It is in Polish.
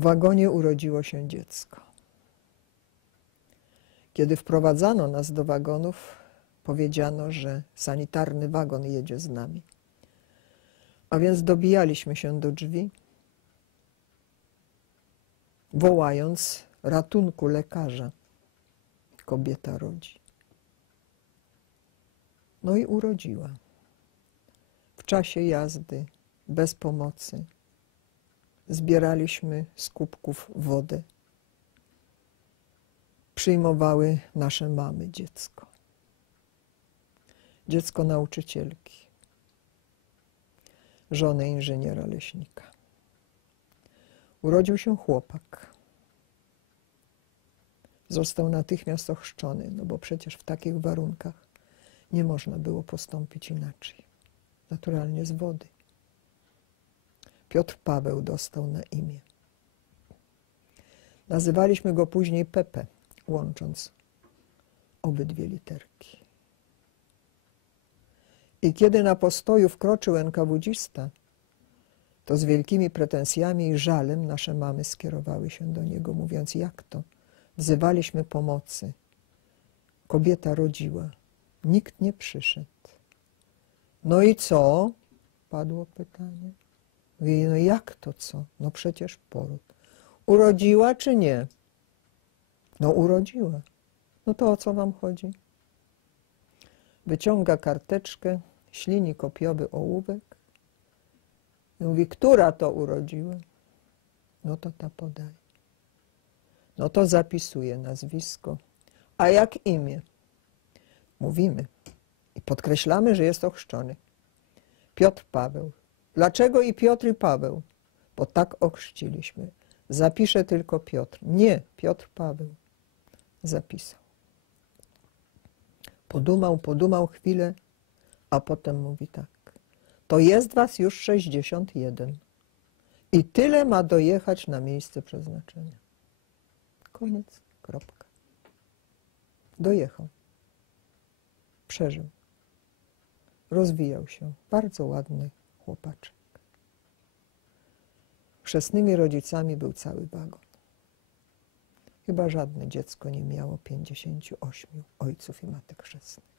W wagonie urodziło się dziecko. Kiedy wprowadzano nas do wagonów, powiedziano, że sanitarny wagon jedzie z nami. A więc dobijaliśmy się do drzwi, wołając ratunku lekarza. Kobieta rodzi. No i urodziła. W czasie jazdy, bez pomocy, zbieraliśmy z kubków wodę. Przyjmowały nasze mamy dziecko. Dziecko nauczycielki, żony inżyniera leśnika. Urodził się chłopak. Został natychmiast ochrzczony, no bo przecież w takich warunkach nie można było postąpić inaczej. Naturalnie z wody. Piotr Paweł dostał na imię. Nazywaliśmy go później Pepe, łącząc obydwie literki. I kiedy na postoju wkroczył NKWdzista, to z wielkimi pretensjami i żalem nasze mamy skierowały się do niego, mówiąc, jak to? Wzywaliśmy pomocy. Kobieta rodziła. Nikt nie przyszedł. No i co? Padło pytanie. Mówi, no jak to co? No przecież poród. Urodziła czy nie? No urodziła. No to o co wam chodzi? Wyciąga karteczkę, ślini kopiowy ołówek i mówi, która to urodziła? No to ta podaje. No to zapisuje nazwisko. A jak imię? Mówimy i podkreślamy, że jest ochrzczony. Piotr Paweł. Dlaczego i Piotr i Paweł? Bo tak ochrzciliśmy. Zapiszę tylko Piotr. Nie, Piotr Paweł. Zapisał. Podumał, podumał chwilę, a potem mówi tak. To jest was już 61. I tyle ma dojechać na miejsce przeznaczenia. Koniec, kropka. Dojechał. Przeżył. Rozwijał się. Bardzo ładny chłopaczek. Chrzestnymi rodzicami był cały wagon. Chyba żadne dziecko nie miało 58 ojców i matek chrzestnych.